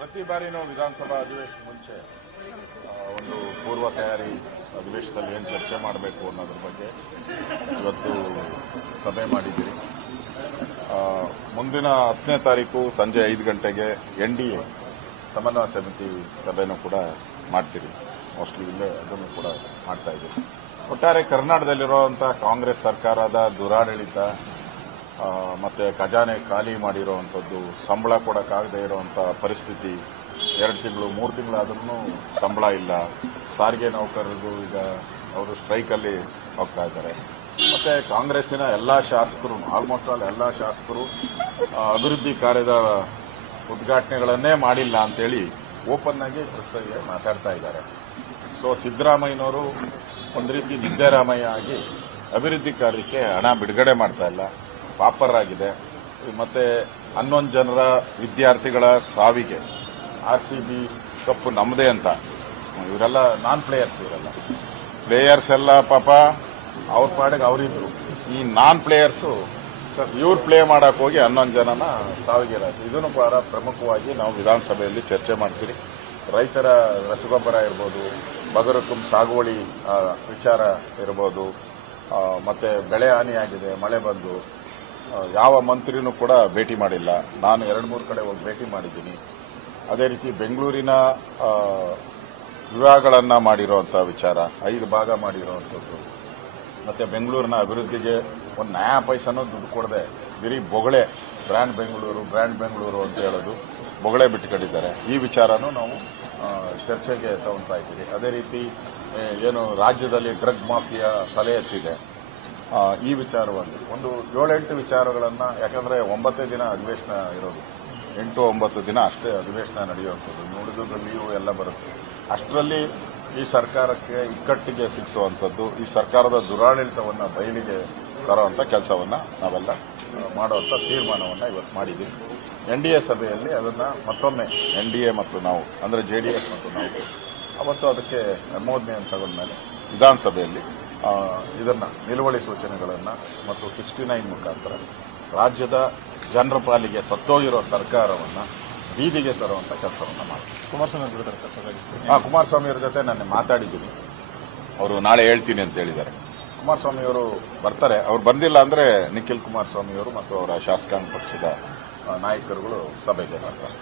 ಪ್ರತಿ ಬಾರಿನೂ ವಿಧಾನಸಭಾ ಅಧಿವೇಶನ ಮುಂಚೆ ಒಂದು ಪೂರ್ವ ತಯಾರಿ ಅಧಿವೇಶನದಲ್ಲಿ ಏನು ಚರ್ಚೆ ಮಾಡಬೇಕು ಅನ್ನೋದ್ರ ಬಗ್ಗೆ ಇವತ್ತು ಸಭೆ ಮಾಡಿದ್ದೀರಿ. ಮುಂದಿನ ಹತ್ತನೇ ತಾರೀಕು ಸಂಜೆ ಐದು ಗಂಟೆಗೆ ಎನ್ ಡಿ ಎ ಸಮನ್ವಯ ಸಮಿತಿ ಸಭೆನೂ ಕೂಡ ಮಾಡ್ತೀರಿ. ಮೋಸ್ಟ್ಲಿ ಇಲ್ಲೇ ಅದನ್ನು ಕೂಡ ಮಾಡ್ತಾ ಇದ್ದೀವಿ ಒಟ್ಟಾರೆ ಕರ್ನಾಟಕದಲ್ಲಿರುವಂಥ ಕಾಂಗ್ರೆಸ್ ಸರ್ಕಾರದ ದುರಾಡಳಿತ ಮತ್ತೆ ಖಜಾನೆ ಖಾಲಿ ಮಾಡಿರುವಂಥದ್ದು ಸಂಬಳ ಕೊಡೋಕ್ಕಾಗದೇ ಇರುವಂಥ ಪರಿಸ್ಥಿತಿ, ಎರಡು ತಿಂಗಳು, ಮೂರು ತಿಂಗಳಾದ್ರೂ ಸಂಬಳ ಇಲ್ಲ. ಸಾರಿಗೆ ನೌಕರರಿಗೂ ಈಗ ಅವರು ಸ್ಟ್ರೈಕಲ್ಲಿ ಹೋಗ್ತಾ ಇದ್ದಾರೆ. ಮತ್ತು ಕಾಂಗ್ರೆಸ್ಸಿನ ಎಲ್ಲ ಶಾಸಕರು, ಆಲ್ಮೋಸ್ಟ್ ಆಲ್ ಎಲ್ಲ ಶಾಸಕರು ಅಭಿವೃದ್ಧಿ ಕಾರ್ಯದ ಉದ್ಘಾಟನೆಗಳನ್ನೇ ಮಾಡಿಲ್ಲ ಅಂತೇಳಿ ಓಪನ್ ಆಗಿ ಪ್ರೆಸ್ಗೆ ಮಾತಾಡ್ತಾ ಇದ್ದಾರೆ. ಸೊ, ಸಿದ್ದರಾಮಯ್ಯನವರು ಒಂದು ರೀತಿ ನಿದ್ದೆರಾಮಯ್ಯ ಆಗಿ ಅಭಿವೃದ್ಧಿ ಕಾರ್ಯಕ್ಕೆ ಹಣ ಬಿಡುಗಡೆ ಮಾಡ್ತಾ ಇಲ್ಲ. ಪಾಪರ್ ಆಗಿದೆ ಮತ್ತೆ ಹನ್ನೊಂದು ಜನರ ವಿದ್ಯಾರ್ಥಿಗಳ ಸಾವಿಗೆ, ಆರ್ ಸಿ ಬಿ ಕಪ್ಪು ನಮ್ಮದೇ ಅಂತ. ಇವರೆಲ್ಲ ನಾನ್ ಪ್ಲೇಯರ್ಸ್ ಇವರೆಲ್ಲ. ಪ್ಲೇಯರ್ಸ್ ಎಲ್ಲ ಪಾಪ ಅವ್ರ ಪಾಡಿಗೆ ಅವರಿದ್ರು. ಈ ನಾನ್ ಪ್ಲೇಯರ್ಸು ಇವ್ರು ಪ್ಲೇ ಮಾಡಕ್ ಹೋಗಿ ಹನ್ನೊಂದು ಜನನ ಸಾವಿಗೆರಾಯ್ತು ಇದನ್ನು ಬಹಳ ಪ್ರಮುಖವಾಗಿ ನಾವು ವಿಧಾನಸಭೆಯಲ್ಲಿ ಚರ್ಚೆ ಮಾಡ್ತೀರಿ. ರೈತರ ರಸಗೊಬ್ಬರ ಇರ್ಬೋದು, ಬಗರಕುಂ ಸಾಗುವಳಿ ವಿಚಾರ ಇರ್ಬೋದು ಮತ್ತೆ ಬೆಳೆ ಹಾನಿಯಾಗಿದೆ, ಮಳೆ ಬಂದು ಯಾವ ಮಂತ್ರಿನೂ ಕೂಡ ಭೇಟಿ ಮಾಡಿಲ್ಲ. ನಾನು ಎರಡು ಮೂರು ಕಡೆ ಹೋಗಿ ಭೇಟಿ ಮಾಡಿದ್ದೀನಿ. ಅದೇ ರೀತಿ ಬೆಂಗಳೂರಿನ ವಿವಾಹಗಳನ್ನು ಮಾಡಿರುವಂತಹ ವಿಚಾರ, ಐದು ಭಾಗ ಮಾಡಿರುವಂಥದ್ದು ಮತ್ತೆ ಬೆಂಗಳೂರಿನ ಅಭಿವೃದ್ಧಿಗೆ ಒಂದು ನ್ಯಾಯ ಪೈಸನೂ ದುಡ್ಡು ಕೊಡದೆ. ಬರೀ ಬೊಗಳೆ, ಬ್ರ್ಯಾಂಡ್ ಬೆಂಗಳೂರು ಬ್ರ್ಯಾಂಡ್ ಬೆಂಗಳೂರು ಅಂತ ಹೇಳೋದು ಬೊಗಳೆ ಬಿಟ್ಕೊಂಡಿದ್ದಾರೆ. ಈ ವಿಚಾರನೂ ನಾವು ಚರ್ಚೆಗೆ ತಗೊಂತಾ ಇದ್ದೀವಿ. ಅದೇ ರೀತಿ ಏನು ರಾಜ್ಯದಲ್ಲಿ ಡ್ರಗ್ ಮಾಫಿಯಾ ತಲೆ ಎತ್ತಿದೆ. ಈ ವಿಚಾರವಾಗಿ ಒಂದು ಏಳೆಂಟು ವಿಚಾರಗಳನ್ನು ಯಾಕಂದ್ರೆ ಒಂಬತ್ತೇ ದಿನ ಅಧಿವೇಶನ ಇರೋದು. ಎಂಟು ಒಂಬತ್ತು ದಿನ ಅಷ್ಟೇ ಅಧಿವೇಶನ ನಡೆಯುವಂಥದ್ದು. ನೋಡಿದ್ರಲ್ಲಿಯೂ ಎಲ್ಲ ಬರುತ್ತೆ. ಅಷ್ಟರಲ್ಲಿ ಈ ಸರ್ಕಾರಕ್ಕೆ ಇಕ್ಕಟ್ಟಿಗೆ ಸಿಗಿಸುವಂಥದ್ದು ಈ ಸರ್ಕಾರದ ದುರಾಡಳಿತವನ್ನು ಬಯಲಿಗೆ ತರುವಂಥ ಕೆಲಸವನ್ನು ನಾವೆಲ್ಲ ಮಾಡುವಂಥ ತೀರ್ಮಾನವನ್ನು ಇವತ್ತು ಮಾಡಿದ್ದೀವಿ. ಎನ್ ಡಿ ಎ ಸಭೆಯಲ್ಲಿ ಅದನ್ನು ಮತ್ತೊಮ್ಮೆ ಎನ್ ಡಿ ಎ ಮತ್ತು ನಾವು ಅಂದರೆ ಜೆ ಡಿ ಎಸ್ ಮತ್ತು ನಾವು ಅವತ್ತು ಅದಕ್ಕೆ ಅನುಮೋದನೆಯನ್ನು ತಗೊಂಡ್ಮೇಲೆ ವಿಧಾನಸಭೆಯಲ್ಲಿ ಆ, ಇದನ್ನ ನಿಲುವಳಿ ಸೂಚನೆಗಳನ್ನು ಮತ್ತು ಸಿಕ್ಸ್ಟಿ ನೈನ್ ಮುಖಾಂತರ ರಾಜ್ಯದ ಜನರ ಪಾಲಿಗೆ ಸತ್ತೋಗಿರೋ ಸರ್ಕಾರವನ್ನು ಬೀದಿಗೆ ತರುವಂಥ ಕೆಲಸವನ್ನು ಮಾಡಿ. ಕುಮಾರಸ್ವಾಮಿ ಅವರು ಹಾಂ ಕುಮಾರಸ್ವಾಮಿ ಅವರ ಜೊತೆ ನಾನು ಮಾತಾಡಿದ್ದೀನಿ. ಅವರು ನಾಳೆ ಹೇಳ್ತೀನಿ ಅಂತ ಹೇಳಿದ್ದಾರೆ. ಕುಮಾರಸ್ವಾಮಿ ಅವರು ಬರ್ತಾರೆ. ಅವ್ರು ಬಂದಿಲ್ಲ ಅಂದರೆ ನಿಖಿಲ್ ಕುಮಾರಸ್ವಾಮಿ ಅವರು ಮತ್ತು ಅವರ ಶಾಸಕಾಂಗ ಪಕ್ಷದ ನಾಯಕರುಗಳು ಸಭೆಗೆ ಬರ್ತಾರೆ.